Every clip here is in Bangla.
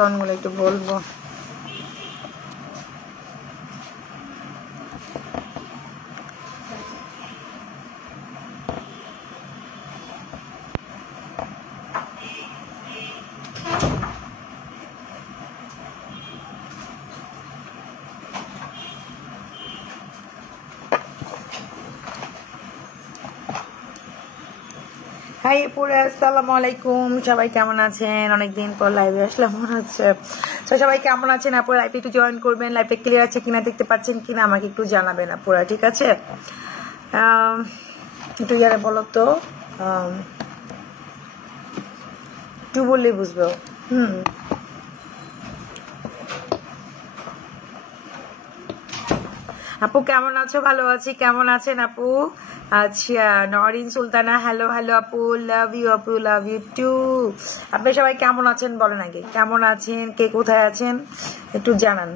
ডিসকাউন্টগুলো একটু বলবো। হাই পুরা, আসসালামু আলাইকুম। সবাই কেমন আছেন? অনেকদিন পর লাইভে আসলাম মনে হচ্ছে। তো সবাই কেমন আছেন? আপুরা লাইভে একটু জয়েন করবেন। লাইভে ক্লিয়ার আছে কিনা, দেখতে পাচ্ছেন কিনা আমাকে একটু জানাবেন আপুরা, ঠিক আছে? একটু ইয়ারে বলো তো, একটু বললেই বুঝবো। আপু কেমন আছো? ভালো আছি। কেমন আছেন আপু? আচ্ছা, নরিন সুলতানা, হ্যালো হ্যালো আপু, লাভ ইউ আপু, লাভ ইউ টু। আপনি সবাই কেমন আছেন বলেন আগে, কেমন আছেন, কে কোথায় আছেন একটু জানান।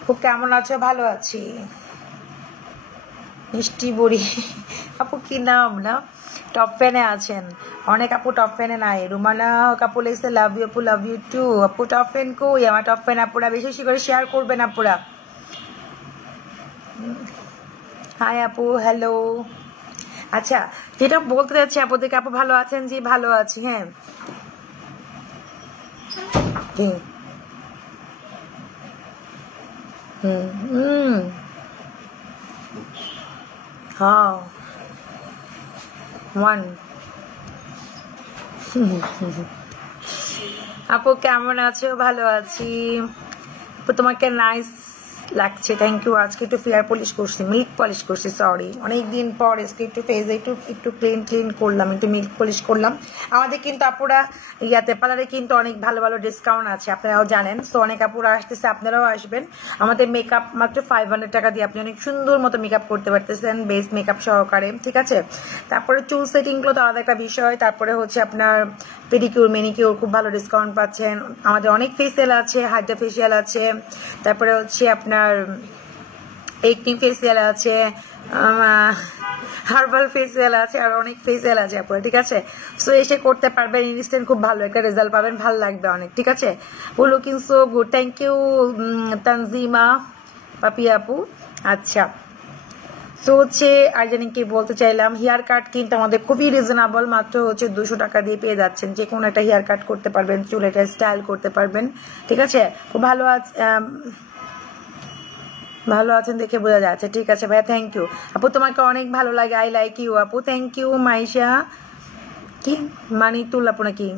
আপু কেমন আছো? ভালো আছি। মিষ্টি বুড়ি আপু কি নাম না? টপ ফ্যানে আছেন অনেক আপু, টপ ফ্যানে নাই। রুমানা কাপু লেগেছে, লাভ ইউ আপু, লাভ ইউ টু। আপু টপ ফ্যান কই? আমার টপ ফ্যান আপুরা বেশি বেশি করে শেয়ার করবেন আপুরা। হাই আপু, হ্যালো। আচ্ছা, যেটা বলতে যাচ্ছি আপুদেরকে, আপু ভালো আছেন? জি ভালো আছি। হ্যাঁ, হ্যাঁ, ওয়ান। আপু কেমন আছো? ভালো আছি আপু, তোমাকে নাইস লাগছে, থ্যাংক ইউ। আজকে একটু ফেয়ার পলিশ করছি, মিল্ক পলিশ করছি, সরি অনেকদিন পর আজকে একটু ফেসে একটু ক্লিন করলাম, একটু মিল্ক পলিশ করলাম। আমাদের কিন্তু আপুরা ইয়াতে পার্লারে কিন্তু অনেক ভালো ভালো ডিসকাউন্ট আছে, আপনারাও জানেন। সো অনেক আপুরা আসতেছে, আপনারাও আসবেন। আমাদের মেকআপ মাত্র 500 টাকা দিয়ে আপনি অনেক সুন্দর মতো মেকআপ করতে পারতেছেন, বেস মেকআপ সহকারে, ঠিক আছে? তারপরে চুল সেটিংগুলো তো আলাদা একটা বিষয়। তারপরে হচ্ছে আপনার পেডিকিউর, মেনিকিউর খুব ভালো ডিসকাউন্ট পাচ্ছেন। আমাদের অনেক ফেসিয়াল আছে, হাইড্রা ফেসিয়াল আছে, তারপরে হচ্ছে আপনার একটিভ ফেসিয়াল আছে, হার্বাল ফেসিয়াল আছে, আর অনেক ফেসিয়াল আছে আপনার, ঠিক আছে? সো এসে করতে পারবেন, ইনস্ট্যান্ট খুব ভালো একটা রেজাল্ট পাবেন, ভালো লাগবে অনেক, ঠিক আছে? Looking so good, thank you Tanzima Papi আপু। আচ্ছা, সো হচ্ছে আর জানি কি বলতে চাইলাম, হেয়ার কাট কিন্তু আমাদের খুবই রিজনেবল, মাত্র হচ্ছে 200 টাকা দিয়ে পেয়ে যাচ্ছেন। যে কোনো একটা হেয়ার কাট করতে পারবেন, চুল এটা স্টাইল করতে পারবেন, ঠিক আছে? খুব ভালো আছে, ভালো আছেন দেখে বোঝা যাচ্ছে, ঠিক আছে ভাইয়া, থ্যাংক ইউ আপু, তোমাকে অনেক ভালো লাগে, আই লাইক ইউ আপু, থ্যাংক ইউ। মাইশা কি মানিতুল আপু নাকি?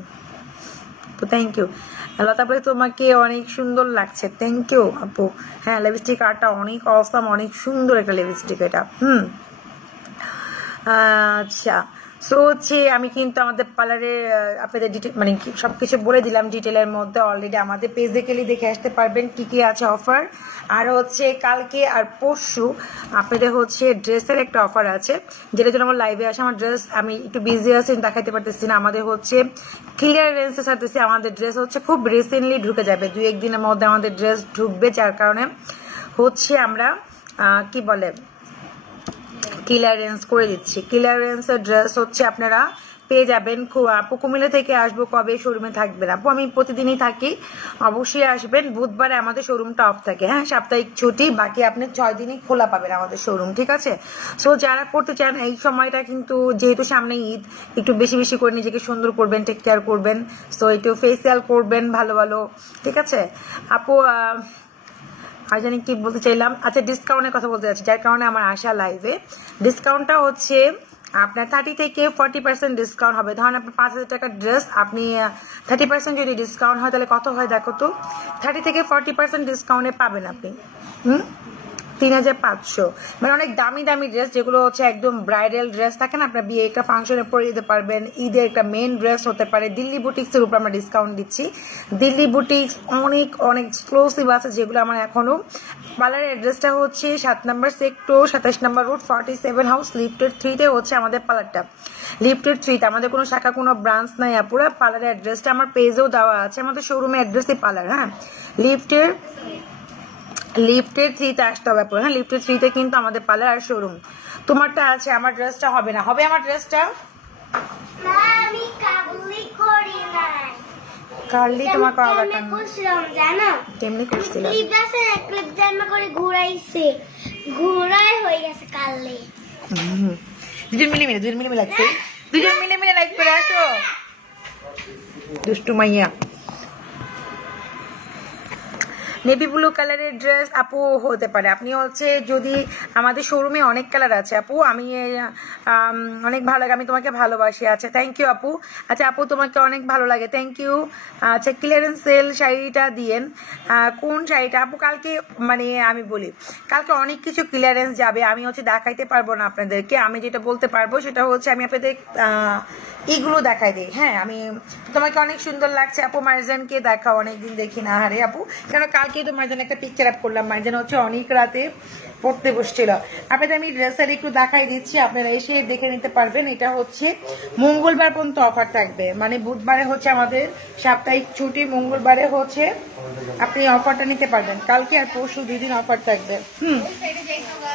আপু থ্যাংক ইউ। লতা ভাই তোমাকে অনেক সুন্দর লাগছে, থ্যাংক ইউ আপু। হ্যাঁ, লিপস্টিক আর্টটা অনেক অসাম, অনেক সুন্দর একটা লিপস্টিক এটা। আচ্ছা, সো হচ্ছে আমি কিন্তু আমাদের পার্লারে আপনাদের মানে সবকিছু বলে দিলাম ডিটেলের মধ্যে। অলরেডি আমাদের পেজে গেলে দেখে আসতে পারবেন কি কি আছে অফার। আর হচ্ছে কালকে আর পরশু আপনাদের হচ্ছে ড্রেসের একটা অফার আছে, যেটার জন্য আমার লাইভে আসে। আমার ড্রেস আমি একটু বিজি আছি, দেখাতে পারতেছি না। আমাদের হচ্ছে ক্লিয়ারেন্সের সাথে আমাদের ড্রেস হচ্ছে খুব রিসেন্টলি ঢুকে যাবে, 2-1 দিনের মধ্যে আমাদের ড্রেস ঢুকবে, যার কারণে হচ্ছে আমরা কি বলে ক্লিয়ারেন্স করে দিচ্ছি। ক্লিয়ারেন্সের ড্রেস হচ্ছে আপনারা পেয়ে যাবেন। আপু কুমিল্লা থেকে আসবো, কবে শোরুমে থাকবেন? আপু আমি প্রতিদিনই থাকি, অবশ্যই আসবেন। বুধবারে আমাদের শোরুমটা অফ থাকে, হ্যাঁ, সাপ্তাহিক ছুটি, বাকি আপনি 6 দিনই খোলা পাবেন আমাদের শোরুম, ঠিক আছে? সো যারা করতে চান এই সময়টা কিন্তু, যেহেতু সামনে ঈদ, একটু বেশি বেশি করে নিজেকে সুন্দর করবেন, টেক কেয়ার করবেন। সো একটু ফেসিয়াল করবেন ভালো ভালো, ঠিক আছে আপু? আর জানি কি বলতে চাইলাম, আচ্ছা ডিসকাউন্টের কথা বলতে যাচ্ছি, যার কারণে আমার আসা লাইভে। ডিসকাউন্টটা হচ্ছে আপনার 30 থেকে 40% ডিসকাউন্ট হবে। ধরেন আপনার 5000 টাকার ড্রেস, আপনি 30% যদি ডিসকাউন্ট হয় তাহলে কত হয় দেখো তো? 30 থেকে 40% ডিসকাউন্টে পাবেন আপনি 3500। মানে অনেক দামি দামি ড্রেস, যেগুলো হচ্ছে একদম ব্রাইডাল ড্রেস থাকে না, আপনার বিয়ে একটা ফাংশনে পরে দিতে পারবেন, ঈদের একটা মেন ড্রেস হতে পারে। দিল্লি বুটিক্স এর উপর আমরা ডিসকাউন্ট দিচ্ছি। দিল্লি বুটিক্স অনেক অনেক এক্সক্লুসিভ আছে, যেগুলো আমার এখনো। পার্লারের অ্যাড্রেসটা হচ্ছে 7 নম্বর সেক্টর, 27 নম্বর রোড, 47 হাউস, লিফটেড 3-তে হচ্ছে আমাদের পার্লারটা। লিফটেড 3-তে আমাদের কোনো শাখা, কোনো ব্রাঞ্চ নাই আপুরা। পার্লারের অ্যাড্রেসটা আমার পেজেও দেওয়া আছে, আমাদের শোরুমের অ্যাড্রেসই পার্লার, হ্যাঁ। লিফটেড 3-তে আসতে হবে আপনার, হ্যাঁ। লিফটেড 3-তে কিন্তু আমাদের পার্লার আর শোরুম। তোমারটা আছে, আমার ড্রেসটা হবে না, হবে আমার ড্রেসটা। কালই তোমার করা আমি দরকার করছিলাম জানো তেমনি করছিলাম ক্লিপ জামা করে ঘুরাইছে ঘুরাই হয়ে গেছে কাললে দুজন মিলে লাগছে দুজন মিলে লাইক করে আসো দুষ্টু মাইয়া নেভি ব্লু কালারের ড্রেস আপু হতে পারে আপনি হচ্ছে যদি আমাদের শোরুমে অনেক কালার আছে আপু আমি অনেক ভালো লাগে আমি তোমাকে ভালোবাসি আচ্ছা থ্যাংক ইউ আপু আচ্ছা আপু তোমাকে অনেক ভালো লাগে থ্যাংক ইউ আচ্ছা ক্লিয়ারেন্স সেল শাড়িটা দিয়েন কোন শাড়িটা আপু কালকে মানে আমি বলি কালকে অনেক কিছু ক্লিয়ারেন্স যাবে আমি হচ্ছে দেখাইতে পারবো না আপনাদেরকে আমি যেটা বলতে পারবো সেটা হচ্ছে আমি আপনাদের এগুলো দেখাই দিই হ্যাঁ আমি তোমাকে অনেক সুন্দর লাগছে আপু মার্জানকে দেখাও অনেকদিন দেখি না হারে আপু কেন কালকে তো মার্জান একটা পিকচার আপ করলাম মার্জান হচ্ছে অনেক রাতে পড়তে বসছিল আপনাদের আমি ড্রেসের একটু দেখাই দিচ্ছি আপনারা এসে দেখে নিতে পারবেন এটা হচ্ছে মঙ্গলবার পর্যন্ত অফার থাকবে মানে বুধবারে হচ্ছে আমাদের সাপ্তাহিক ছুটি মঙ্গলবারে হচ্ছে আপনি অফারটা নিতে পারবেন কালকে আর পরশু 2 দিন অফার থাকবে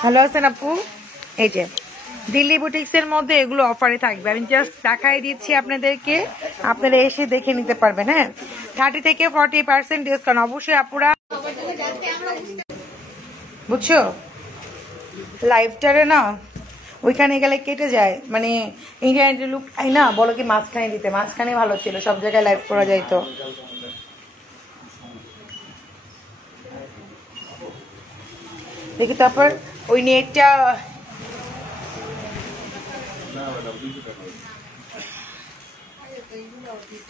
ভালো আছেন আপু এই যে দিল্লি বুটিক্স এর মধ্যে এগুলো অফারে থাকবে আমি জাস্ট দেখাই দিচ্ছি আপনাদেরকে আপনারা এসে দেখে নিতে পারবেন হ্যাঁ 30 থেকে 40% ডিসকাউন্ট অবশ্যই আপুরা বুঝছো লাইভটারে না ওইখানে গেলে কেটে যায় মানে ইন্টারনেটের লুক আই না বলো কি মাঝখানে দিতে মাঝখানে ভালো ছিল সব জায়গায় লাইভ করা যায় তো দেখি তারপর ওই নেটটা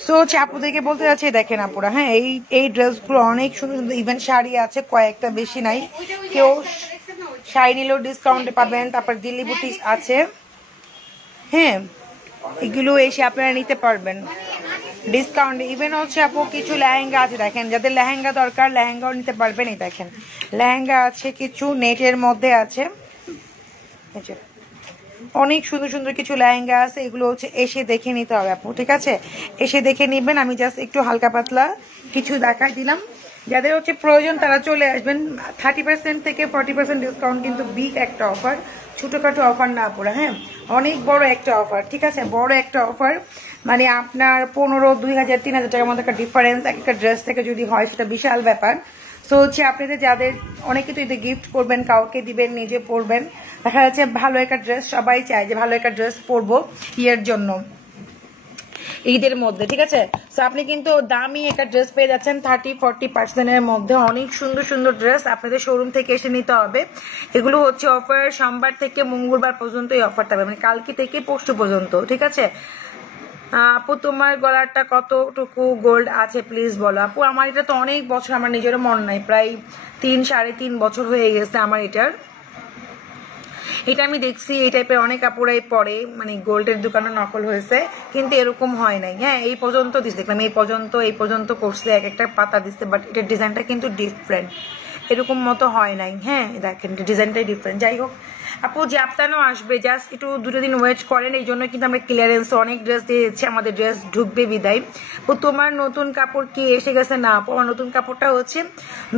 সো হচ্ছে আপুদেরকে বলতে যাচ্ছি দেখেন আপুরা হ্যাঁ এই ড্রেসগুলো অনেক সুন্দর সুন্দর ইভেন শাড়ি আছে কয়েকটা বেশি নাই কেউ শাড়ি নিলেও ডিসকাউন্টে পাবেন তারপর দিল্লি বুটিক্স আছে হ্যাঁ এগুলো এসে আপনারা নিতে পারবেন ডিসকাউন্ট ইভেন হচ্ছে আপু কিছু লেহেঙ্গা আছে দেখেন যাদের লেহেঙ্গা দরকার লেহেঙ্গাও নিতে পারবেন এই দেখেন লেহেঙ্গা আছে কিছু নেটের মধ্যে আছে অনেক সুন্দর সুন্দর কিছু লেহেঙ্গা আছে এগুলো হচ্ছে এসে দেখে নিতে হবে আপু ঠিক আছে এসে দেখে নিবেন আমি জাস্ট একটু হালকা পাতলা কিছু দেখাই দিলাম যাদের হচ্ছে প্রয়োজন তারা চলে আসবেন 30% থেকে 40% ডিসকাউন্ট কিন্তু বিগ একটা অফার ছোটখাটো অফার না পুরো হ্যাঁ অনেক বড় একটা অফার ঠিক আছে বড় একটা অফার মানে আপনার 15,000 2,000 3,000 টাকার মধ্যে একটা ডিফারেন্স একটা ড্রেস থেকে যদি হয় সেটা বিশাল ব্যাপার সো হচ্ছে আপনাদের যাদের অনেকে তো এতে গিফট করবেন কাউকে দিবেন নিজে পরবেন দেখা যাচ্ছে ভালো একটা ড্রেস সবাই চায় যে ভালো একটা ড্রেস পরবো ইয়ের জন্য ঈদের মধ্যে ঠিক আছে সো আপনি কিন্তু দামি একটা ড্রেস পেয়ে যাচ্ছেন 30-40% এর মধ্যে অনেক সুন্দর সুন্দর ড্রেস আপনাদের শোরুম থেকে এসে নিতে হবে এগুলো হচ্ছে অফার সোমবার থেকে মঙ্গলবার পর্যন্ত এই অফার থাকবে মানে কালকে থেকে পরশু পর্যন্ত ঠিক আছে আপু তোমার গলাটা কতটুকু গোল্ড আছে প্লিজ বলো আপু আমার এটা তো অনেক বছর আমার নিজেরও মন নাই প্রায় 3-3.5 বছর হয়ে গেছে আমার এটা আমি দেখছি এই টাইপের অনেক কাপড়াই পরে মানে গোল্ডের দোকানে নকল হয়েছে কিন্তু এরকম হয় নাই হ্যাঁ এই পর্যন্ত দিচ্ছে দেখলাম এই পর্যন্ত করছে এক একটা পাতা দিচ্ছে বাট এটার ডিজাইনটা কিন্তু ডিফারেন্ট এরকম মতো হয় নাই হ্যাঁ দেখেন ডিজাইনটাই ডিফারেন্ট যাই হোক আপু জাপতানো আসবে জাস্ট একটু 2 দিন ওয়েট করেন এই জন্য কিন্তু আমরা ক্লিয়ারেন্স অনেক ড্রেস দিয়ে দিচ্ছি আমাদের ড্রেস ঢুকবে বিদায় ও তোমার নতুন কাপড় কি এসে গেছে না আপু আমার নতুন কাপড়টা হচ্ছে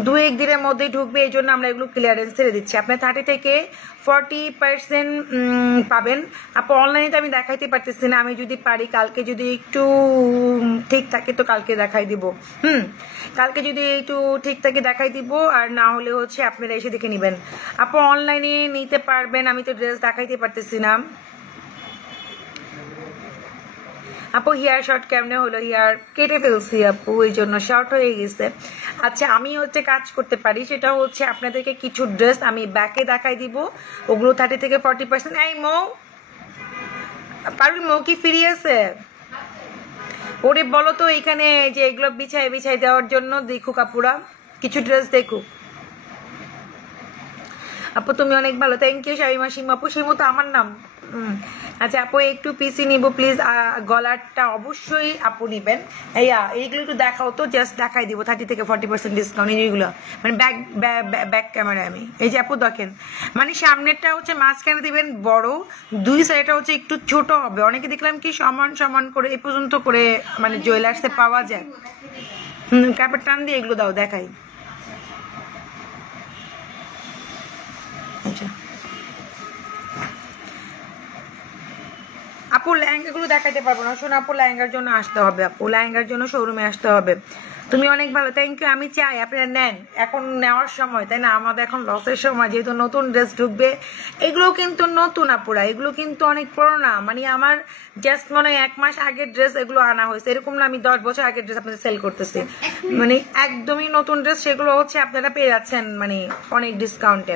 2-1 দিনের মধ্যেই ঢুকবে এই জন্য আমরা এগুলো ক্লিয়ারেন্স ছেড়ে দিচ্ছি আপনার 30 থেকে 40% পাবেন আপু অনলাইনে তো আমি দেখাইতে পারতেছি না আমি যদি পারি কালকে যদি একটু ঠিক থাকে তো কালকে দেখাই দিব কালকে যদি একটু ঠিক থাকে দেখাই দিব আর না হলে হচ্ছে আপনারা এসে দেখে নেবেন আপু অনলাইনে নিতে পারবেন আমি তো ড্রেস দেখাইতে পারতেছি না আপু হেয়ার শর্ট কেমনে হলো হেয়ার কেটে ফেলছি আপু এই জন্য শর্ট হয়ে গেছে আচ্ছা আমি হচ্ছে কাজ করতে পারি সেটা হচ্ছে আপনাদেরকে কিছু ড্রেস আমি ব্যাকে দেখাই দিব ওগুলো 30 থেকে 40% এই মো পারুল মো কি ফ্রি আছে ওরে বলো তো এখানে যে এগুলো বিছাই দেওয়ার জন্য দেখুক আপুরা কিছু ড্রেস দেখুক আপু তুমি অনেক ভালো থ্যাংক ইউ শামিমা সিং আপু সেই মতো আমার নাম আচ্ছা আপু একটু পিসি নিব প্লিজ গলারটা অবশ্যই আপু নিবেন এইগুলো একটু দেখাও তো জাস্ট দেখাই দিব 30 থেকে 40% ডিসকাউন্ট এইগুলো মানে ব্যাক ক্যামেরা আমি এই যে আপু দেখেন মানে সামনেরটা হচ্ছে মাঝখানে দিবেন বড় দুই সাইডটা হচ্ছে একটু ছোট হবে অনেকে দেখলাম কি সমান করে এই পর্যন্ত করে মানে জুয়েলার্সে পাওয়া যায় কাপড় টান দিয়ে এগুলো দাও দেখাই আচ্ছা আপু লেহেঙ্গা গুলো দেখাইতে পারবো না, শোনো আপু লেহেঙ্গার জন্য আসতে হবে, আপু লেহেঙ্গার জন্য শোরুমে আসতে হবে। তুমি অনেক ভালো, থ্যাংক ইউ। আমি চাই আপনারা নেন, এখন নেওয়ার সময়, তাই না? আমাদের এখন লসের সময়, যেহেতু নতুন ড্রেস ঢুকবে। এগুলো কিন্তু নতুন আপুরা, এগুলো কিন্তু অনেক পুরোনো, মানে আমার জাস্ট মনে হয় 1 মাস আগের ড্রেস এগুলো আনা হয়েছে, এরকম না আমি 10 বছর আগের ড্রেস আপনাদের সেল করতেছি, মানে একদমই নতুন ড্রেস, সেগুলো হচ্ছে আপনারা পেয়ে যাচ্ছেন মানে অনেক ডিসকাউন্টে।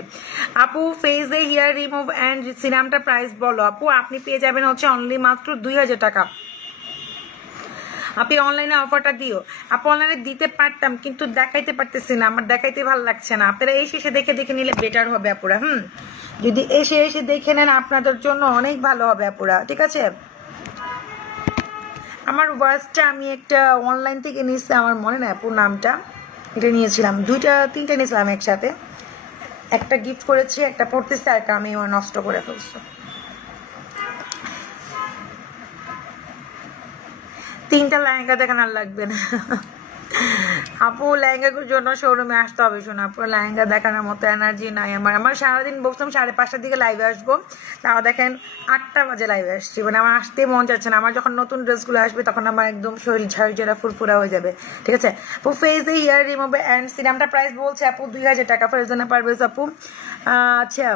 আপু ফেজে হেয়ার রিমুভ অ্যান্ড সিরামটা প্রাইস বলো আপু। আপনি পেয়ে যাবেন হচ্ছে অনলি মাত্র 2000 টাকা। আপনি অনলাইনে অফারটা দিও। আপু অনলাইনে দিতে পারতাম কিন্তু দেখাইতে পারতেছি না, আমার দেখাইতে ভালো লাগছে না। আপনারা এসে দেখে দেখে নিলে বেটার হবে আপুরা। যদি এসে দেখে নেন আপনাদের জন্য অনেক ভালো হবে আপুরা, ঠিক আছে? আমার ওয়াচটা আমি একটা অনলাইন থেকে নিয়েছি, আমার মনে নাই আপুর নামটা, এটা নিয়েছিলাম 2-3টা নিয়েছিলাম একসাথে, একটা গিফট করেছি, একটা পড়তেছি, আর একটা আমি নষ্ট করে ফেলছি। 3টা লেহেঙ্গা দেখানোর লাগবে না আপু, লেহেঙ্গার জন্য শোরুমে আসতে হবে। শোনো আপু, লেহেঙ্গা দেখানোর মতো এনার্জি নাই আমার সারাদিন বসতাম 5:30টার দিকে লাইভে আসবো, তাও দেখেন 8টা বাজে লাইভে আসছি, মানে আমার আসতে মন যাচ্ছে না। আমার যখন নতুন ড্রেসগুলো আসবে তখন আমার একদম শরীর ঝাড়া ফুরফুরা হয়ে যাবে, ঠিক আছে? আপু ফেজে হেয়ার রিমুভ অ্যান্ড সিরামটা প্রাইস বলছে আপু 2000 টাকা। ফেরজানা পারভেজ আপু, আচ্ছা।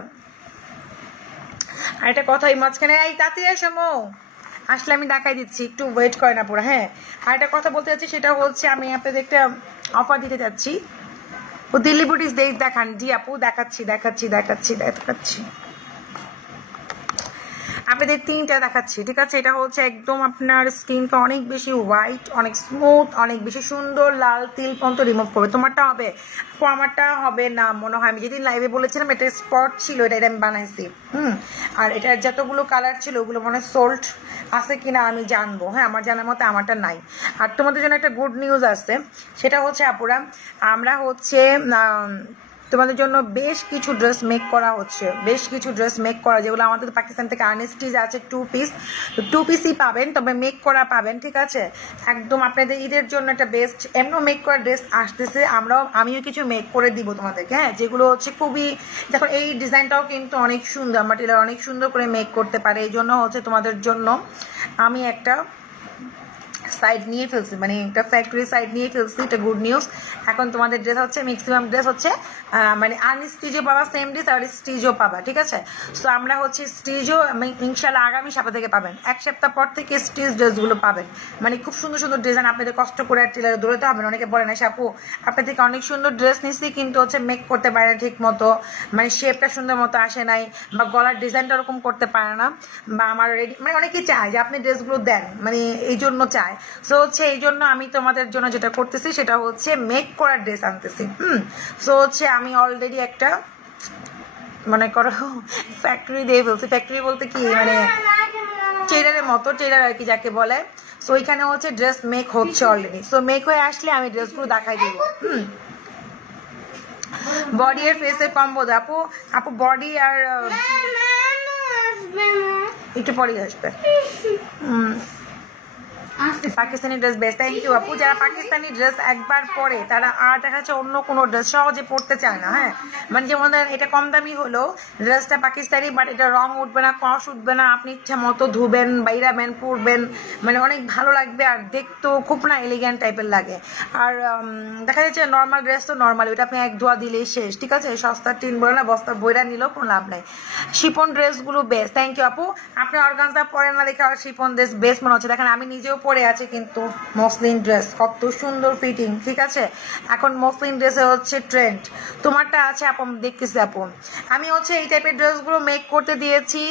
আর একটা কথা, এই মাঝখানে এই তাড়াতাড়ি আসো মো, আসলে আমি দেখাই দিচ্ছি, একটু ওয়েট করে না পুরো। হ্যাঁ, আর একটা কথা বলতে চাচ্ছি, সেটা হচ্ছে আমি আপনাদের একটা অফার দিতে চাচ্ছি। ও দিল্লি বুটিস দেখান। জি আপু দেখাচ্ছি আপনাদের 3টা দেখাচ্ছি, ঠিক আছে? এটা হচ্ছে একদম আপনার স্কিনটা অনেক বেশি হোয়াইট, অনেক স্মুথ, অনেক বেশি সুন্দর, লাল তিল পর্যন্ত রিমুভ করবে। তোমারটা হবে আপু, আমারটা হবে না মনে হয়। আমি যেদিন লাইভে বলেছিলাম এটা স্পট ছিল, এটা আমি বানাইছি। আর এটার যতগুলো কালার ছিল ওগুলো মনে সোল্ড আছে কিনা আমি জানবো। হ্যাঁ, আমার জানার মতো আমারটা নাই। আর তোমাদের জন্য একটা গুড নিউজ আছে, সেটা হচ্ছে আপুরা, আমরা হচ্ছে তোমাদের জন্য বেশ কিছু ড্রেস মেক করা হচ্ছে, যেগুলো আমাদের পাকিস্তান থেকে আর্নেস্টিজ আছে 2 পিস, 2 পিসই পাবেন, তবে মেক করা পাবেন, ঠিক আছে? একদম আপনাদের ঈদের জন্য একটা বেস্ট এমন মেক করা ড্রেস আসতেছে, আমিও কিছু মেক করে দিব তোমাদেরকে। হ্যাঁ, যেগুলো হচ্ছে খুবই, দেখো এই ডিজাইনটাও কিন্তু অনেক সুন্দর, আমার টেলার অনেক সুন্দর করে মেক করতে পারে, এই জন্য হচ্ছে তোমাদের জন্য আমি একটা সাইড নিয়ে ফেলছি, মানে একটা ফ্যাক্টরি সাইড নিয়ে ফেলছি, এটা গুড নিউজ। এখন তোমাদের ড্রেস হচ্ছে ম্যাক্সিমাম ড্রেস হচ্ছে মানে আনস্টিচও পাবা, সেম ড্রেস আর স্টিচও পাবা, ঠিক আছে? সো আমরা হচ্ছে স্টিচও ইনশাল্লাহ আগামী সপ্তাহ থেকে পাবেন, 1 সপ্তাহ পর থেকে স্টিচ ড্রেসগুলো পাবেন, মানে খুব সুন্দর সুন্দর ডিজাইন। আপনাদের কষ্ট করে টেলারে দৌড়াতে হবে না। অনেকে বলে না আপু আপনার থেকে অনেক সুন্দর ড্রেস নিচ্ছি কিন্তু হচ্ছে মেক করতে পারে না ঠিক মতো, মানে শেপটা সুন্দর মতো আসে নাই, বা গলার ডিজাইনটা ওরকম করতে পারে না, বা আমার রেডি, মানে অনেকেই চায় যে আপনি ড্রেসগুলো দেন, মানে এই জন্য চায়। সো হচ্ছে এই জন্য আমি তোমাদের জন্য যেটা করতেছি সেটা হচ্ছে মেক করার ড্রেস আনতেছি। সো হচ্ছে আমি অলরেডি একটা মনে করো ফ্যাক্টরি দিয়ে ফেলছি, ফ্যাক্টরি বলতে কি মানে টেলারের মতো, টেলার আর কি যাকে বলে। সো এখানে হচ্ছে ড্রেস মেক হচ্ছে অলরেডি। সো মেক হয়ে আসলে আমি ড্রেসগুলো দেখাই দিব। বডি আর ফেসের কম্বো আপু বডি আর একটু পরেই আসবে। Pakistani dress best, thank you আপু। যারা পাকিস্তানি ড্রেস একবার পরে তারা আর দেখা যাচ্ছে অন্য কোনো ড্রেস সহজে পড়তে চায় না। হ্যাঁ, মানে যেমন এটা কম দামি হলো ড্রেসটা পাকিস্তানি, বাট এটা রং উঠবে না, কস উঠবে না, আপনি ইচ্ছা মতো ধুবেন, বাইরাবেন, পরবেন, মানে অনেক ভালো লাগবে, আর দেখতেও খুব না এলিগেন্ট টাইপের লাগে। আর দেখা যাচ্ছে নর্মাল ড্রেস তো নর্মাল, ওটা আপনি 1 ধোয়া দিলেই শেষ, ঠিক আছে? সস্তার টিন বলে না, বস্তার বইরা নিলেও কোনো লাভ নাই। শিপন ড্রেসগুলো বেস্ট, থ্যাংক ইউ আপু। আপনি অর্গানজা পরেন না দেখে আর শিপন ড্রেস বেস্ট মনে হচ্ছে। দেখেন আমি নিজেও পরে আছে কিন্তু মসলিন ড্রেস, কত সুন্দর ফিটিং, ঠিক আছে? এখন মসলিন ড্রেসে হচ্ছে ট্রেন্ড। তোমারটা আছে আপু, দেখতেছি আপু। আমি হচ্ছে এই টাইপের ড্রেসগুলো মেক করতে দিয়েছি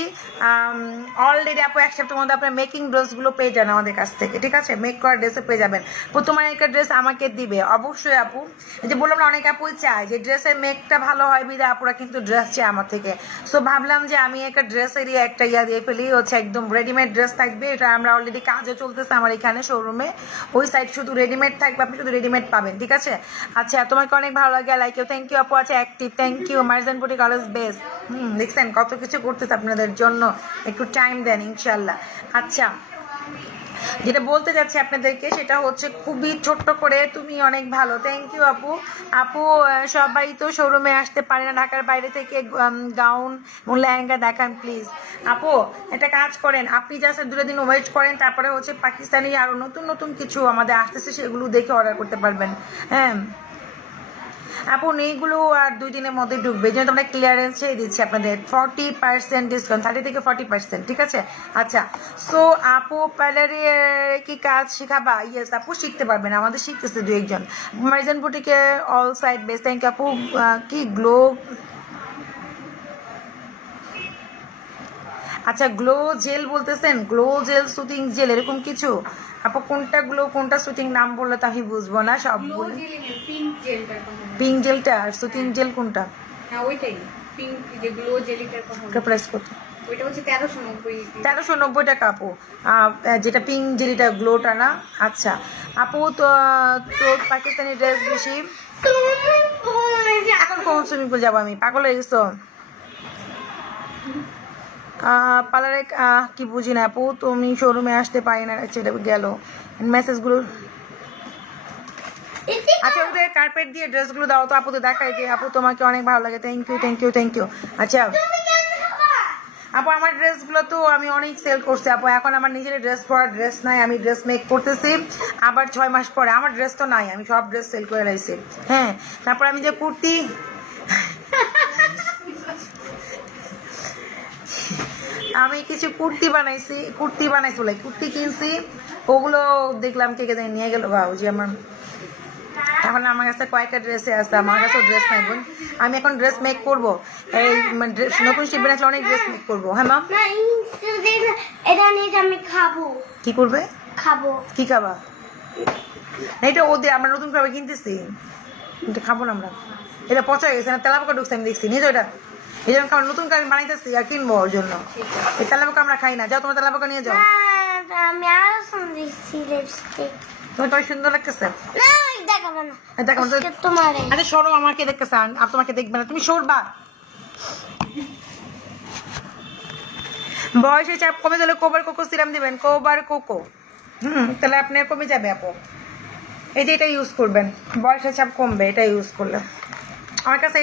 অলরেডি আপু। 1 সপ্তাহের মধ্যে আপনার মেকিং ড্রেসগুলো পেয়ে যান আমাদের কাছ থেকে, ঠিক আছে? মেক করা ড্রেসে পেয়ে যাবেন। তোমার একটা ড্রেস আমাকে দিবে অবশ্যই আপু। এই যে বললাম না, অনেক আপুই চায় যে ড্রেসের মেকটা ভালো হয়, বিদে আপুরা কিন্তু ড্রেস চায় আমার থেকে। সো ভাবলাম যে আমি একটা ড্রেসেরই একটা দিয়ে ফেলি, হচ্ছে একদম রেডিমেড ড্রেস থাকবে। এটা আমরা অলরেডি কাজে চলতেছে আমার এখানে শোরুমে, ওই সাইড শুধু রেডিমেড থাকবে, আপনি শুধু রেডিমেড পাবেন, ঠিক আছে? আচ্ছা, তোমাকে অনেক ভালো লাগে, লাইক ইউ, থ্যাংক ইউ আপু। আছে active, thank you. Marjan boutique always best. দেখছেন কত কিছু করতেছে আপনাদের জন্য, একটু টাইম দেন ইনশাল্লাহ। আচ্ছা, যেটা বলতে যাচ্ছি আপনাদেরকে সেটা হচ্ছে খুবই ছোট্ট করে তুমি অনেক ভালো। থ্যাংক ইউ আপু। আপু সবাই তো শোরুমে আসতে পারে না, ঢাকার বাইরে থেকে গাউন লেহেঙ্গা দেখান প্লিজ। আপু একটা কাজ করেন, আপনি জাস্ট 2 দিন ওয়েট করেন, তারপরে হচ্ছে পাকিস্তানি আরো নতুন নতুন কিছু আমাদের আসতেছে, সেগুলো দেখে অর্ডার করতে পারবেন। হ্যাঁ আপু এইগুলো আর 2 দিনের মধ্যে ঢুকবে, যেহেতু আমরা ক্লিয়ারেন্স ছেড়ে দিচ্ছি আপনাদের 40% ডিসকাউন্ট, 30 থেকে 40%, ঠিক আছে। আচ্ছা সো আপু পার্লারে কি কাজ শেখাবা? ইয়েস আপু শিখতে পারবেন, আমাদের শিখতেছে 2-1 জন। মার্জান বুটিকে all side best, thank you আপু। কি গ্লো, আচ্ছা গ্লো জেল বলতেছেন, গ্লো জেল সুতিং জেল এরকম কিছু? আপু কোনটা গ্লো কোনটা সুতিং নাম বললে তো আমি বুঝবো না সব। পিঙ্ক জেলটা আর সুতিং জেল কোনটা? হ্যাঁ ওইটাই পিঙ্ক যে গ্লো জেলিটার কথা। প্রাইস কত? ওইটা হচ্ছে 1390। 1390 টাকা আপু। যেটা পিঙ্ক জেলিটা গ্লোটা না? আচ্ছা আপু তো পাকিস্তানি ড্রেস বেশি। এখন কোন সুইমিং পুল যাবো আমি, পাগল হয়ে গেছো? পার্লারে কি বুঝি না আপু, তুমি শোরুমে আসতে পারি না, সেটা গেল মেসেজগুলো। আচ্ছা ওদের কার্পেট দিয়ে ড্রেসগুলো দাও তো আপু, তো দেখাই যে আপু তোমাকে অনেক ভালো লাগে। Thank you thank you thank you. আচ্ছা আপু আমার ড্রেসগুলো তো আমি অনেক সেল করছি আপু, এখন আমার নিজের ড্রেস পরার ড্রেস নাই, আমি ড্রেস মেক করতেছি, আবার 6 মাস পরে আমার ড্রেস তো নাই, আমি সব ড্রেস সেল করে রাখছি। হ্যাঁ তারপর আমি যে কুর্তি আমি কিছু কুর্তি বানাইছি বলে কুর্তি কিনছি, ওগুলো দেখলাম কে কে নিয়ে গেল বা যে আমার, এখন আমার কাছে কয়েকটা ড্রেসে আছে, আমার কাছে ড্রেস নাই বোন, আমি এখন ড্রেস মেক করবো, এই নতুন শিপে আসলে অনেক ড্রেস মেক করবো। হ্যাঁ ম্যাম এটা নিয়ে আমি খাবো। কি করবে? খাবো। কি খাবা? এটা ওদের আমরা নতুন করে কিনতেছি, এটা খাবো না আমরা, এটা পচা গেছে না, তেলাপোকা ঢুকছে আমি দেখছি, নিয়ে এটা এই জন্য খাবার নতুন করে বানাইতেছি আর কিনবো ওর জন্য। এই তেলাপোকা আমরা খাই না, যাও তোমার তেলাপোকা নিয়ে যাও। আমি আরো শুনছি লিপস্টিক তোমার তো সুন্দর লাগতেছে। না দেখাবো না, দেখো তোমার। আচ্ছা সরো, আমাকে দেখতেছে আর তোমাকে দেখবে না, তুমি সরবা। বয়সে চাপ কমে গেলে কোবার কোকো সিরাম দিবেন, কোবার কোকো, তাহলে আপনার কমে যাবে আপু। এই যে এটা ইউজ করবেন, বয়সের চাপ কমবে এটা ইউজ করলে। আমার কাছে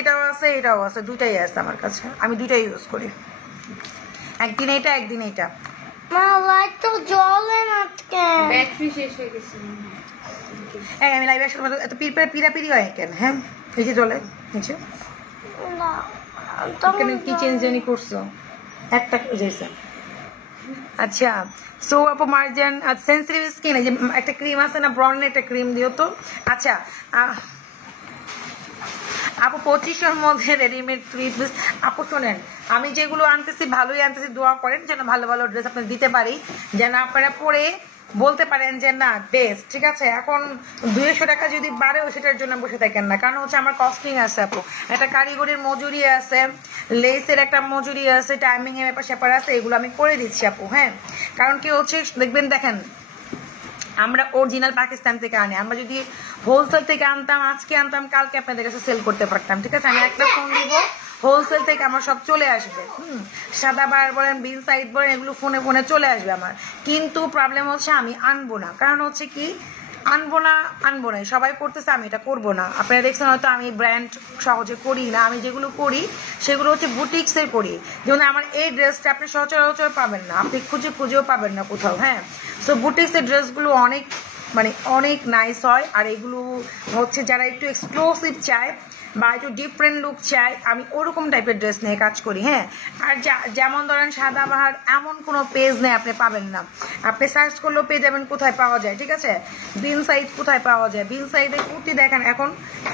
এটাও আছে, দুটাই আছে আমার কাছে, আমি দুটাই ইউজ করি, একদিন এটা একদিন এটা। মা লাইট তো জ্বলে না কেন? ব্যাটারি শেষ হয়ে গেছে। হ্যাঁ আমি লাইভে আসলে এত পিড়াপিড়ি হয় কেন? হ্যাঁ এই যে চলে নিচে কি চেঞ্জ জানি করছো একটা যাইছে। আচ্ছা সো আপু মার্জান সেন্সিটিভ স্কিন, এই যে একটা ক্রিম আছে না ব্রনের, একটা ক্রিম দিও তো। আচ্ছা আপু 2500-এর মধ্যে রেডিমেড 3 পিস। আপু শোনেন আমি যেগুলো আনতেছি ভালোই আনতেছি, দোয়া করেন যেন ভালো ভালো ড্রেস আপনার দিতে পারি, যেন আপনারা পরে বলতে পারেন যে না বেস্ট, ঠিক আছে। এখন 200 টাকা যদি বাড়েও সেটার জন্য বসে থাকেন না, কারণ হচ্ছে আমার কস্টিং আছে আপু, একটা কারিগরির মজুরি আছে, লেসের একটা মজুরি আছে, টাইমিং এর ব্যাপার স্যাপার আছে, এগুলো আমি করে দিচ্ছি আপু। হ্যাঁ কারণ কি হচ্ছে দেখবেন, দেখেন আমরা অরিজিনাল পাকিস্তান থেকে আনি, আমরা যদি হোলসেল থেকে আনতাম, আজকে আনতাম কালকে আপনাদের কাছে সেল করতে পারতাম, ঠিক আছে। আমি একটা ফোন দিব, হোলসেল থেকে আমার সব চলে আসবে, সাদাবার বলেন বিন সাইড বলেন এগুলো ফোনে ফোনে চলে আসবে আমার, কিন্তু প্রবলেম হচ্ছে আমি আনবো না, কারণ হচ্ছে কি আনবো না সবাই করতেছে, আমি এটা করবো না। আপনারা দেখছেন হয়তো আমি ব্র্যান্ড সহজে করি না, আমি যেগুলো করি সেগুলো হচ্ছে বুটিক্সের করি, যেমন আমার এই ড্রেসটা আপনি সচরাচর পাবেন না, আপনি খুঁজেও পাবেন না কোথাও। হ্যাঁ সো বুটিক্সের ড্রেসগুলো অনেক নাইস হয়, আর এগুলো হচ্ছে যারা একটু এক্সক্লুসিভ চায় বা একটু ডিফারেন্ট লুক চাই, আমি ওরকম টাইপের ড্রেস নিয়ে কাজ করি। হ্যাঁ আর যেমন ধরেন সাদাবাহার এমন কোনো পেজ নেই আপনি পাবেন না, আপনি সার্চ করলেও পেয়ে যাবেন কোথায় পাওয়া যায়, ঠিক আছে। বিন সাইড কোথায় পাওয়া যায়, বিন সাইডে কুর্তি দেখেন এখন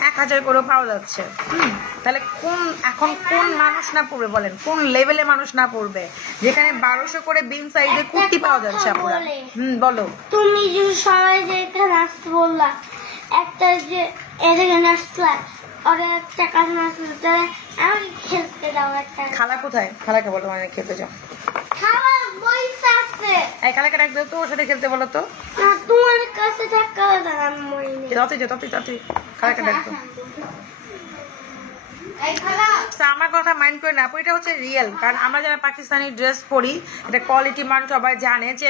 1000 করেও পাওয়া যাচ্ছে। তাহলে এখন কোন মানুষ না পড়বে বলেন, কোন লেভেলে মানুষ না পড়বে যেখানে 1200 করে বিন সাইডে কুর্তি পাওয়া যাচ্ছে আপুরা। বলো তুমি যে সবাই যে এখানে আসতে বললা, একটা যে এখানে আসলা ওরা একটা কাজ আসতে, আমাকে খেলতে দাও একটা। খালা কোথায়? খালাকে বলো মানে খেলতে যাও। খালা বইতে আছে, এই খালাকে ডাক দাও তো, ওর সাথে খেলতে বলো তো। না তোমার কাছে টাকা দাও, আমি মরি তাতে খালাকে ডাক দাও। তো আমার কথা মাইন্ড করে না আপু, এটা হচ্ছে রিয়েল। কারণ আমরা যারা পাকিস্তানি ড্রেস পরি, এটা কোয়ালিটি মান সবাই জানে যে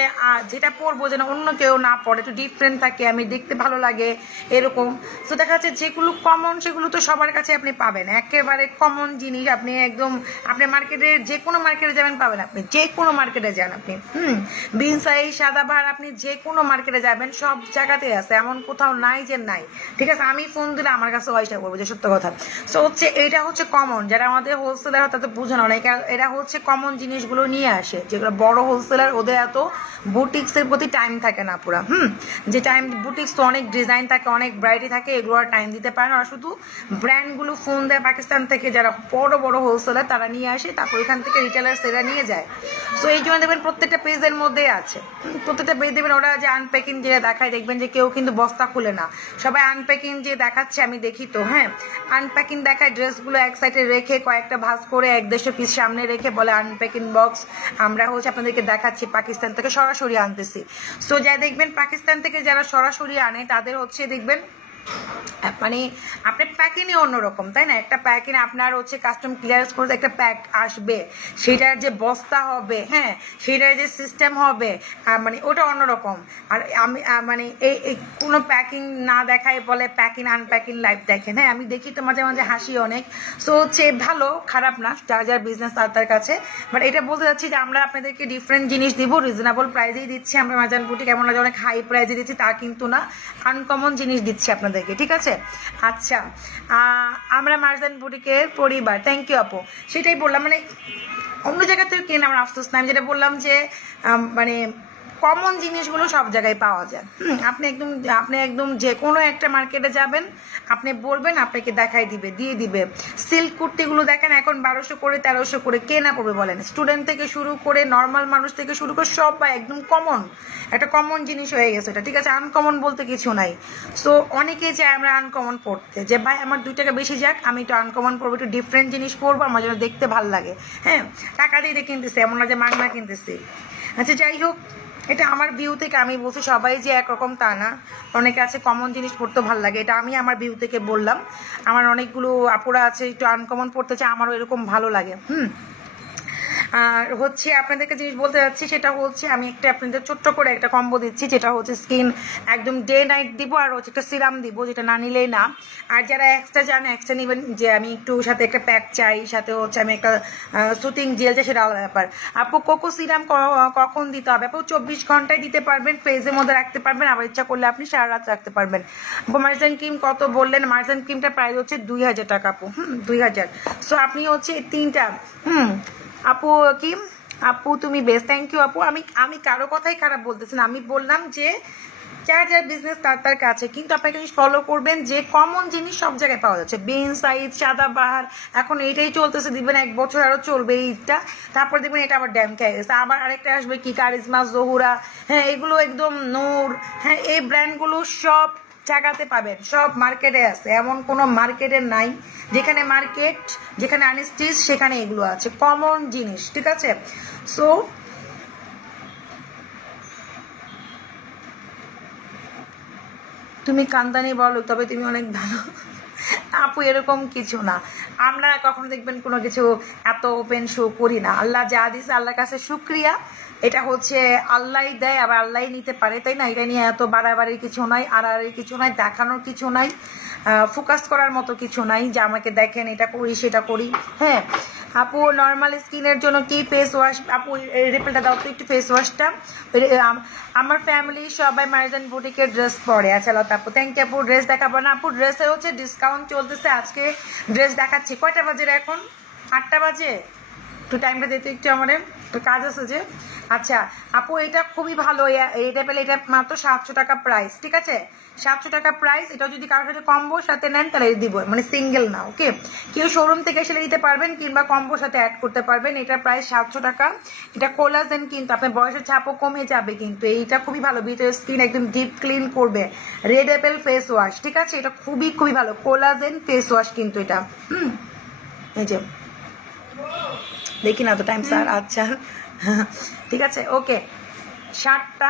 যেটা পরবো যেন অন্য কেউ না পরে, একটু ডিফারেন্ট থাকে, আমি দেখতে ভালো লাগে এরকম। তো দেখা যাচ্ছে যেগুলো কমন সেগুলো তো সবার কাছে আপনি পাবেন, একেবারে কমন জিনিস আপনি একদম আপনি মার্কেটে যে কোনো মার্কেটে যাবেন পাবেন, আপনি যে কোনো মার্কেটে যান আপনি বিনসাই সাদাবাহার আপনি যে কোনো মার্কেটে যাবেন সব জায়গাতে আছে, এমন কোথাও নাই যে নাই। ঠিক আছে, আমি ফোন দিলে আমার কাছে ওয়াইসটা করবো যে সত্য কথা। সো হচ্ছে এইটা হচ্ছে কমন, যারা আমাদের হোলসেলার তাদের বুঝে না, এরা হচ্ছে কমন জিনিসগুলো নিয়ে আসে, যেগুলো বড় হোলসেলার ওদের এত বুটিক্সের প্রতি টাইম থাকে না পুরা। যে টাইম বুটিক্স তো অনেক ডিজাইন থাকে, অনেক ভ্যারাইটি থাকে, এগুলো আর টাইম দিতে পারে না। আর শুধু ব্র্যান্ডগুলো ফোন দেয় পাকিস্তান থেকে, যারা বড় বড় হোলসেলার তারা নিয়ে আসে, তারপর এখান থেকে রিটেলার সেরা নিয়ে যায়। সো এই জন্য দেখবেন প্রত্যেকটা পেজের মধ্যে আছে, প্রত্যেকটা পেজ দেখবেন ওরা যে আনপ্যাকিং যে দেখায়, দেখবেন যে কেউ কিন্তু বস্তা খুলে না, সবাই আনপ্যাকিং যে দেখাচ্ছে, আমি দেখি তো হ্যাঁ আনপ্যাকিং দেখায়, ড্রেসগুলো এক সাইডে রেখে কয়েকটা ভাঁজ করে 1-1.5 পিস সামনে রেখে বলে আনপ্যাকিং বক্স, আমরা হচ্ছে আপনাদেরকে দেখাচ্ছি পাকিস্তান থেকে সরাসরি আনতেছি। সো যা দেখবেন পাকিস্তান থেকে যারা সরাসরি আনে তাদের হচ্ছে দেখবেন মানে আপনার প্যাকিংই অন্যরকম, তাই না? একটা প্যাকিং আপনার হচ্ছে কাস্টম ক্লিয়ারেন্স করতে একটা প্যাক আসবে, সেটার যে বস্তা হবে, হ্যাঁ সেটার যে সিস্টেম হবে, মানে ওটা অন্যরকম। আর আমি মানে এই কোনো প্যাকিং না দেখায় বলে প্যাকিং আনপ্যাকিং লাইভ দেখেন, হ্যাঁ আমি দেখি তো মাঝে মাঝে হাসি অনেক। সো হচ্ছে ভালো খারাপ না, যার যার বিজনেস তার কাছে। বাট এটা বলতে চাচ্ছি যে আমরা আপনাদেরকে ডিফারেন্ট জিনিস দিব, রিজনেবল প্রাইসেই দিচ্ছি আমরা। মাজান বুটিক এমন না যে অনেক হাই প্রাইসে দিচ্ছি তা কিন্তু না, আনকমন জিনিস দিচ্ছি আপনাদেরকে, ঠিক আছে? আচ্ছা আমরা মারজান বুটিকের পরিবার, থ্যাংক ইউ আপু। সেটাই বললাম, মানে অন্য জায়গা থেকে কেন আমার আফসোস না, আমি যেটা বললাম যে মানে কমন জিনিসগুলো সব জায়গায় পাওয়া যায়। আপনি একদম যে কোনো একটা মার্কেটে যাবেন, আপনি বলবেন আপনাকে দিয়ে দিবে। সিল্ক কুর্তিগুলো দেখেন এখন 1200 করে 1300 করে, কে না পড়বে বলেন? স্টুডেন্ট থেকে শুরু করে নর্মাল মানুষ থেকে শুরু করে সবাই একদম কমন, একটা কমন জিনিস হয়ে গেছে এটা, ঠিক আছে? আনকমন বলতে কিছু নাই। সো অনেকে চায় আমরা আনকমন পড়তে, যে ভাই আমার 2 টাকা বেশি যাক, আমি একটু আনকমন পড়বো, একটু ডিফারেন্ট জিনিস পড়বো, আমার যেন দেখতে ভালো লাগে। হ্যাঁ টাকা দিয়ে কিনতেছি, এমন না যে মাগনা কিনতেছি। আচ্ছা যাই হোক, এটা আমার ভিউ থেকে আমি বলছি, সবাই যে একরকম তা না, অনেকে আছে কমন জিনিস পড়তে ভালো লাগে, এটা আমি আমার ভিউ থেকে বললাম। আমার অনেকগুলো আপুরা আছে একটু আনকমন পড়তে চায়, আমারও এরকম ভালো লাগে। আর হচ্ছে আপনাদেরকে জিনিস বলতে যাচ্ছি, সেটা হচ্ছে আমি একটা আপনাদের ছোট্ট করে একটা কম্বো দিচ্ছি, যেটা হচ্ছে স্কিন একদম ডে নাইট দিব, আর হচ্ছে একটা সিরাম দিব, যেটা না নিলেই না। আর যারা এক্সট্রা চান এক্সট্রা নেবেন, যে আমি একটু সাথে একটা প্যাক চাই, সাথে হচ্ছে আমি একটা সুতিং জেল চাই, সেটা আলাদা ব্যাপার। আপু কোকো সিরাম কখন দিতে হবে? আপু 24 ঘন্টায় দিতে পারবেন, ফ্রিজের মধ্যে রাখতে পারবেন, আবার ইচ্ছা করলে আপনি সারা রাত রাখতে পারবেন। মার্জান ক্রিম কত বললেন? মার্জান ক্রিমটা প্রাইস হচ্ছে 2000 টাকা আপু, 2000। সো আপনি হচ্ছে 3টা আপু কি আপু তুমি বেস্ট, থ্যাংক ইউ আপু। আমি কারো কথাই খারাপ বলতেছি না, আমি বললাম যে যার যার বিজনেস তার কাছে, কিন্তু আপনাকে জিনিস ফলো করবেন যে কমন জিনিস সব জায়গায় পাওয়া যাচ্ছে। বিন সাইজ সাদাবাহার এখন এইটাই চলতেছে, দিবেন 1 বছর আরো চলবে এইটা, তারপর দেখবেন এটা আবার ড্যাম খেয়ে গেছে, আবার আরেকটা আসবে কি কারিজমা জহুরা, হ্যাঁ এগুলো একদম নূর, হ্যাঁ এই ব্র্যান্ডগুলো সব জায়গাতে পাবেন, সব মার্কেটে আছে, এমন কোনো মার্কেটের নাই যেখানে আনস্টিচ সেখানে এগুলো আছে, কমন জিনিস, ঠিক আছে? সো তুমি কান্দানি বলো, তবে তুমি অনেক ভালো আপু, এরকম কিছু না, আমরা কখনো দেখবেন কোনো কিছু এত ওপেন শো করি না। আল্লাহ যা দিছে আল্লাহর কাছে শুক্রিয়া, এটা হচ্ছে আল্লাহই দেয়, আবার আল্লাহই নিতে পারে, তাই না? এটা নিয়ে এত বাড়াবাড়ির কিছু নাই, আড়াআড়ির কিছু নাই, দেখানোর কিছু নাই, ফোকাস করার মতো কিছু নাই যে আমাকে দেখেন এটা করি সেটা করি। হ্যাঁ আপু নর্মাল স্কিনের জন্য কি ফেস ওয়াশ? আপু রিপেলটা দাও তো একটু ফেস ওয়াশটা। আমার ফ্যামিলি সবাই মার্জান বুটিকের ড্রেস পরে। আচ্ছা লতা আপু থ্যাংক ইউ আপু। ড্রেস দেখাবো না আপু, ড্রেসে হচ্ছে ডিসকাউন্ট চলতেছে, আজকে ড্রেস দেখাচ্ছি। কয়টা বাজে এখন? 8টা বাজে, একটু টাইমটা দিতে একটু আমাদের একটু কাজ আছে যে। আচ্ছা আপু এটা খুবই ভালো, এটা পেলে এটা মাত্র 700 টাকা প্রাইস, ঠিক আছে? 700 টাকা প্রাইস। এটা যদি কারোর সাথে কম্বোর সাথে নেন তাহলে দিব, মানে সিঙ্গেল না, ওকে? কেউ শোরুম থেকে এসে নিতে পারবেন কিংবা কম্বোর সাথে অ্যাড করতে পারবেন। এটা প্রাইস 700 টাকা। এটা কোলাজেন, কিন্তু আপনার বয়সের ছাপও কমে যাবে, কিন্তু এইটা খুবই ভালো, ভিতরে স্কিন একদম ডিপ ক্লিন করবে। রেড অ্যাপেল ফেস ওয়াশ, ঠিক আছে? এটা খুবই খুবই ভালো কোলাজেন ফেস ওয়াশ কিন্তু এটা। এই যে দেখি না তো টাইম স্যার। আচ্ছা ঠিক আছে ওকে। 7টা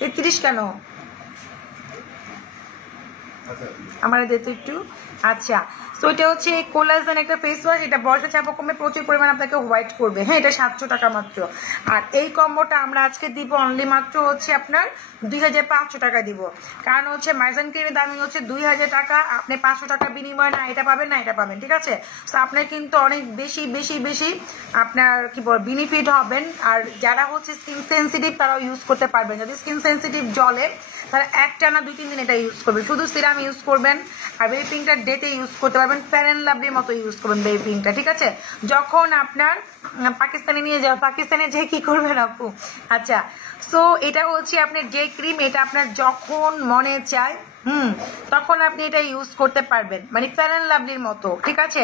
33 কেন? আমার যেহেতু একটু আচ্ছা। তো এটা হচ্ছে কোলাজেন একটা ফেস ওয়াশ, এটা বয়সে চাপ কমে প্রচুর পরিমাণ আপনাকে হোয়াইট করবে। হ্যাঁ, এটা 700 টাকা মাত্র। আর এই কম্বোটা আমরা আজকে দিব অনলি মাত্র হচ্ছে আপনার 2500 টাকা দিব। কারণ হচ্ছে মাইজান ক্রিমের দামই হচ্ছে 2000 টাকা। আপনি 500 টাকা বিনিময়ে না এটা পাবেন না এটা পাবেন, ঠিক আছে? তো আপনার কিন্তু অনেক বেশি বেশি বেশি আপনার কি বল বেনিফিট হবেন। আর যারা হচ্ছে স্কিন সেন্সিটিভ তারাও ইউজ করতে পারবেন। যদি স্কিন সেন্সিটিভ জলে তারা একটা না 2-3 দিন এটা ইউজ করবেন। শুধু সিরাম ইউজ করবেন আর বেবি পিঙ্কটা ডেতে ইউজ করতে পারবেন, ফেয়ার অ্যান্ড লাভলির মতো ইউজ করবেন বেবি পিঙ্কটা, ঠিক আছে? যখন আপনার পাকিস্তানে নিয়ে যাও, পাকিস্তানে যে কি করবেন আপু? আচ্ছা, সো এটা হচ্ছে আপনার যে ক্রিম, এটা আপনার যখন মনে চায় তখন আপনি এটা ইউজ করতে পারবেন, মানে ফেয়ার অ্যান্ড লাভলির মতো, ঠিক আছে?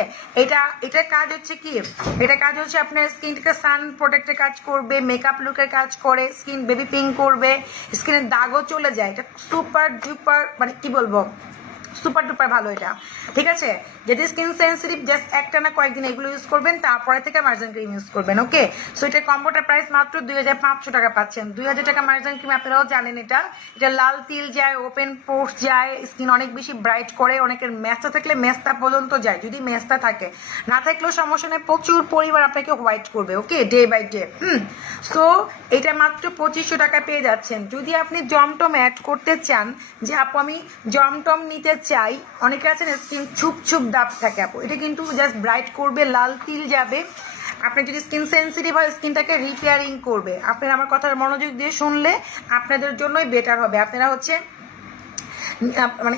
এটা কাজ হচ্ছে কি, এটা কাজ হচ্ছে আপনার স্কিনটাকে সান প্রোটেক্টের কাজ করবে, মেকআপ লুকের কাজ করে, স্কিন বেবি পিঙ্ক করবে, স্কিনের দাগও চলে যায়। এটা সুপার ডুপার, মানে কি বলবো, সুপার ডুপার ভালো এটা, ঠিক আছে? যদি স্কিন সেন্সিটিভ জাস্ট একটা না কয়েকদিন এগুলো ইউজ করবেন, তারপরে থেকে মার্জান ক্রিম ইউজ করবেন, ওকে? সো এটা কম্বোটার প্রাইস মাত্র 2500 টাকা পাচ্ছেন। 2000 টাকা মার্জান ক্রিম, আপনারাও জানেন এটা লাল তিল যায়, ওপেন পোর্স যায়, স্কিন অনেক বেশি ব্রাইট করে। অনেকের মেস্তা থাকলে মেস্তা পর্যন্ত যায়, যদি মেস্তা থাকে, না থাকলেও সমস্যা নেই, প্রচুর পরিমাণ আপনাকে হোয়াইট করবে, ওকে, ডে বাই ডে। সো এটা মাত্র 2500 টাকা পেয়ে যাচ্ছেন। যদি আপনি জমটম অ্যাড করতে চান, যে আপু আমি জমটম নিতে চাই, অনেকে আছেন স্কিন ছুপ ছুপ দাগ থাকে আপু, এটা কিন্তু জাস্ট ব্রাইট করবে, লাল তিল যাবে। আপনি যদি স্কিন সেন্সিটিভ হয় স্কিনটাকে রিপেয়ারিং করবে। আপনারা আমার কথার মনোযোগ দিয়ে শুনলে আপনাদের জন্যই বেটার হবে। আপনারা হচ্ছে মানে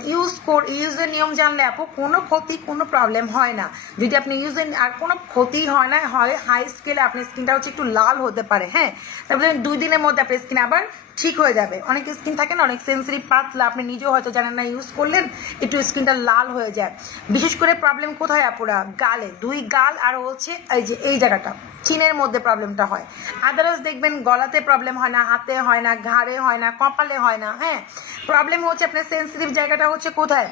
ইউজের নিয়ম জানলে আপু কোনো ক্ষতি, কোনো প্রবলেম হয় না। যদি আপনি ইউজের আর কোনো ক্ষতি হয় না, হয় হাই স্কেলে আপনার স্কিনটা হচ্ছে একটু লাল হতে পারে, হ্যাঁ, তারপরে 2 দিনের মধ্যে আপনার স্কিন আবার ঠিক হয়ে যাবে। অনেক স্কিন থাকে না, অনেক সেন্সিটিভ পাতলা, আপনি নিজেও হয়তো জানেন না, ইউজ করলেন একটু স্কিনটা লাল হয়ে যায়। বিশেষ করে প্রবলেম কোথায় আপুরা? গালে, 2 গাল আর হচ্ছে এই যে এই জায়গাটা, চিনের মধ্যে প্রবলেমটা হয়। আদারওয়াইজ দেখবেন গলাতে প্রবলেম হয় না, হাতে হয় না, ঘাড়ে হয় না, কপালে হয় না। হ্যাঁ, প্রবলেম হচ্ছে আপনার সেন্সিটিভ জায়গাটা হচ্ছে কোথায়?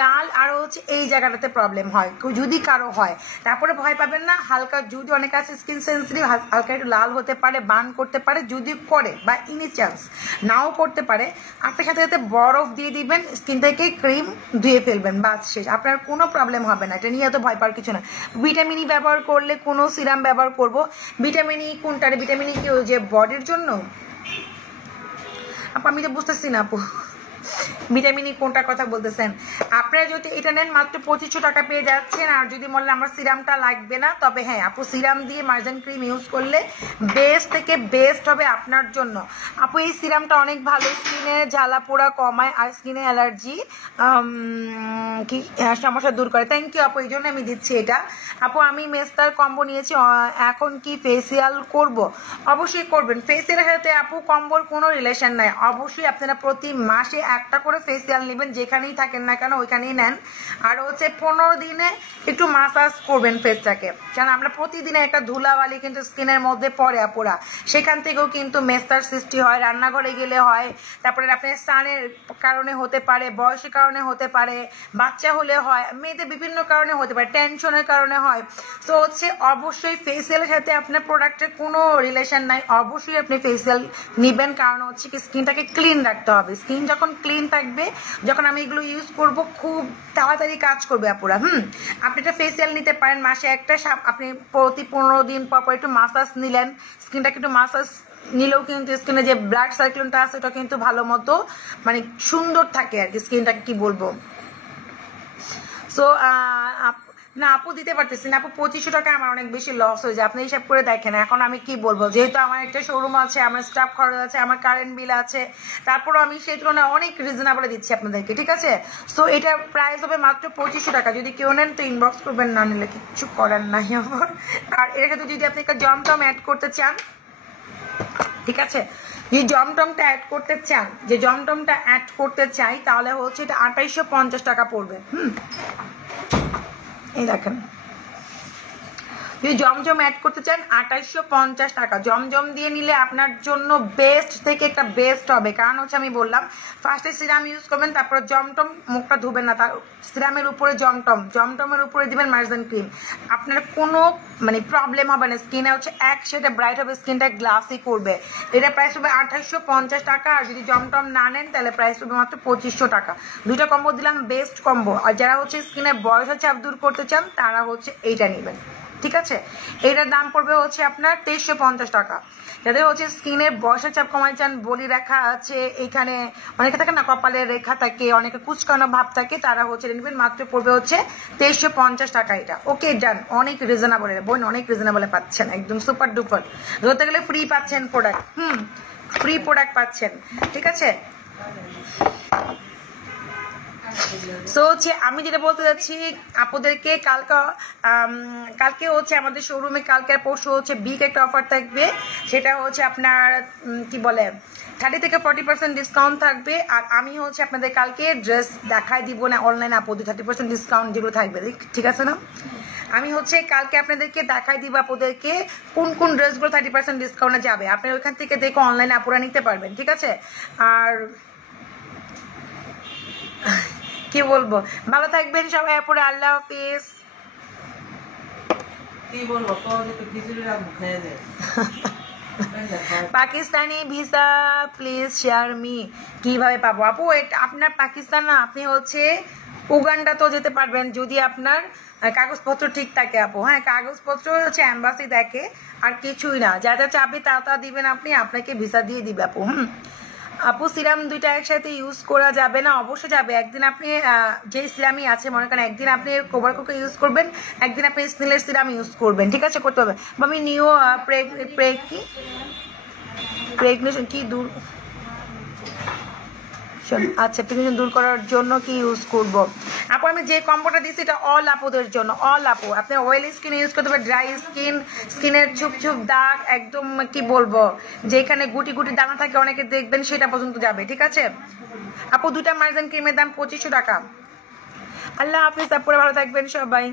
গাল আর হচ্ছে এই জায়গাটাতে প্রবলেম হয় যদি কারো হয়। তারপরে ভয় পাবেন না, হালকা যদি অনেক আছে স্কিন সেন্সিটিভ, হালকা একটু লাল হতে পারে, বার্ন করতে পারে, যদি করে বা ইনি চান্স নাও করতে পারে, আপনার সাথে সাথে বরফ দিয়ে দিবেন, স্কিন থেকে ক্রিম ধুয়ে ফেলবেন, বাস শেষ, আপনার কোনো প্রবলেম হবে না। এটা নিয়ে এত ভয় পাওয়ার কিছু না। ভিটামিন ই ব্যবহার করলে কোনো সিরাম ব্যবহার করবো। ভিটামিন ই কোনটা? ভিটামিন ই কি ওই যে বডির জন্য? আপু আমি তো বুঝতেছি না আপু, ভিটামিন ই কোনটার কথা বলতেছেন? আপনারা যদি এটা নেন মাত্র 2500 টাকা পেয়ে যাচ্ছেন। আর যদি বললেন আমার সিরামটা লাগবে না, তবে হ্যাঁ আপু সিরাম দিয়ে মার্জান ক্রিম ইউজ করলে বেস্ট থেকে বেস্ট হবে আপনার জন্য। আপু এই সিরামটা অনেক ভালো, স্কিনে জ্বালা পোড়া কমায় আর স্কিনে অ্যালার্জি কি সমস্যা দূর করে। থ্যাংক ইউ আপু, এই জন্য আমি দিচ্ছি এটা। আপু আমি মেস্তার কম্বো নিয়েছি, এখন কি ফেসিয়াল করব? অবশ্যই করবেন। ফেসিয়ালের সাথে আপু কম্বোর কোনো রিলেশন নাই। অবশ্যই আপনারা প্রতি মাসে একটা করে ফেসিয়াল নেবেন, যেখানেই থাকেন না কেন ওইখানেই নেন। আর হচ্ছে 15 দিনে একটু মাসাজ করবেন ফেসটাকে, কারণ আমরা প্রতিদিনে একটা ধুলাবালি কিন্তু স্কিনের মধ্যে পড়ে আপুরা, সেখান থেকেও কিন্তু মেস্তার সৃষ্টি হয়, রান্নাঘরে গেলে হয়, তারপরে আপনার স্নানের কারণে হতে পারে, বয়সের কারণে হতে পারে, বাচ্চা হলে হয়, মেয়েদের বিভিন্ন কারণে হতে পারে, টেনশনের কারণে হয়। তো হচ্ছে অবশ্যই ফেসিয়ালের সাথে আপনার প্রোডাক্টের কোনো রিলেশন নাই। অবশ্যই আপনি ফেসিয়াল নেবেন, কারণ হচ্ছে কি স্কিনটাকে ক্লিন রাখতে হবে। স্কিন যখন ক্লিন থাকবে, যখন আমি এগুলো ইউজ করব খুব তাড়াতাড়ি কাজ করবে আপুরা। আপনি একটা ফেসিয়াল নিতে পারেন মাসে একটা, আপনি প্রতি 15 দিন পর পর একটু মাসাজ নিলেন, স্কিনটাকে একটু মাসাজ নিলেও কিন্তু স্কিনে যে ব্লাড সার্কুলেশনটা আছে ওটা কিন্তু ভালো মতো মানে সুন্দর থাকে আর কি, স্কিনটাকে কি বলবো। সো না আপু দিতে পারতেছি না আপু, 2500 টাকা আমার অনেক বেশি লস হয়ে যায়। আপনি হিসাব করে দেখেন, এখন আমি কি বলবো, যেহেতু আমার একটা শোরুম আছে, আমার স্টাফ খরচ আছে, আমার কারেন্ট বিল আছে, তারপরও আমি সেই তুলনায় অনেক রিজনেবলে দিচ্ছি আপনাদেরকে, ঠিক আছে? সো এটা প্রাইস হবে মাত্র 2500 টাকা। যদি কেউ নেন তো ইনবক্স করবেন, না নিলে কিচ্ছু করার নাই আমার। আর এর সাথে যদি আপনি একটা জমটম অ্যাড করতে চান, ঠিক আছে, যে জমটমটা অ্যাড করতে চান, যে জমটমটা অ্যাড করতে চাই, তাহলে হচ্ছে এটা 2850 টাকা পড়বে। এই দেখেন, যদি জমজম অ্যাড করতে চান 2850 টাকা। জমজম দিয়ে নিলে আপনার জন্য বেস্ট থেকে একটা বেস্ট হবে, কারণ হচ্ছে আমি বললাম ফার্স্টে সিরাম ইউজ করবেন, তারপর জমটম মুখটা ধুবেন না, তার সিরামের উপরে জমটমের উপরে দিবেন মার্জান ক্রিম। আপনার কোনো মানে প্রবলেম হবে না, স্কিনে হচ্ছে এক সেটা ব্রাইট হবে, স্কিনটা গ্লাসি করবে। এটা প্রাইস হবে 2850 টাকা। আর যদি জমটম না নেন তাহলে প্রাইস হবে মাত্র 2500 টাকা। দুইটা কম্বো দিলাম, বেস্ট কম্বো। আর যারা হচ্ছে স্কিনের বয়সের চাপ দূর করতে চান তারা হচ্ছে এইটা নেবেন, ঠিক আছে? এটার দাম পড়বে হচ্ছে আপনার 2350 টাকা। যাদের হচ্ছে স্কিনের বয়সের চাপ কমাই চান, বলি রেখা আছে, এখানে অনেকে থাকে না কপালের রেখা থাকে, অনেকে কুচকানো ভাব থাকে, তারা হচ্ছে নেবেন, মাত্র পড়বে হচ্ছে 2350 টাকা এটা। ওকে ডান, অনেক রিজনেবল, বোন অনেক রিজনেবলে পাচ্ছেন, একদম সুপার ডুপার। ধরতে গেলে ফ্রি পাচ্ছেন প্রোডাক্ট, ফ্রি প্রোডাক্ট পাচ্ছেন, ঠিক আছে? সো হচ্ছে আমি যেটা বলতে যাচ্ছি আপনাদেরকে, কালকে হচ্ছে আমাদের শোরুমে কালকে আর পরশু হচ্ছে বিগ একটা অফার থাকবে। সেটা হচ্ছে আপনার কি বলে 30 থেকে 40% ডিসকাউন্ট থাকবে। আর আমি হচ্ছে আপনাদের কালকে ড্রেস দেখাই দিব না অনলাইনে আপু, 30% ডিসকাউন্ট যেগুলো থাকবে, ঠিক আছে না? আমি হচ্ছে কালকে আপনাদেরকে দেখাই দিব আপনাদেরকে কোন কোন ড্রেসগুলো 30% ডিসকাউন্টে যাবে। আপনারা ওইখান থেকে দেখে অনলাইনে আপুরা নিতে পারবেন, ঠিক আছে? আর কি বলবো, ভালো থাকবেন সবাই আপুরা, আল্লাহ হাফিজ। কি বলবো, খিচুড়ির আম খেয়ে যায়। Pakistani visa please share me, কিভাবে পাবো আপু? আপনার পাকিস্তান না, আপনি হচ্ছে উগান্ডা তো যেতে পারবেন যদি আপনার কাগজপত্র ঠিক থাকে আপু। হ্যাঁ, কাগজপত্র হচ্ছে এম্বাসি দেখে, আর কিছুই না। যা যা চাপে তা দিবেন আপনি, আপনাকে ভিসা দিয়ে দিবে আপু। আপু সিরাম দুইটা একসাথে ইউজ করা যাবে না? অবশ্যই যাবে। একদিন আপনি যে সিরামই আছে মনে করেন, একদিন আপনি কোভারকোকে ইউজ করবেন, একদিন আপনি স্নেলের সিরাম ইউজ করবেন, ঠিক আছে? করতে হবে। আমি নিউ প্রেগনেশন কি দূর, আচ্ছা প্রেগনেশন দূর করার জন্য কি ইউজ করব আপু? আমি যে কম্বোটা দিচ্ছি এটা অল আপুদের জন্য, অল আপু। আপনি অয়েলি স্কিন ইউজ করতে পারবেন, ড্রাই স্কিন, স্কিনের ছুপ দাগ, একদম কি বলবো যেখানে গুটি গুটি দানা থাকে অনেকে দেখবেন, সেটা পর্যন্ত যাবে, ঠিক আছে আপু? দুটা মার্জান ক্রিমের দাম 2500 টাকা। আল্লাহ হাফিজ আপুরা, ভালো থাকবেন সবাই।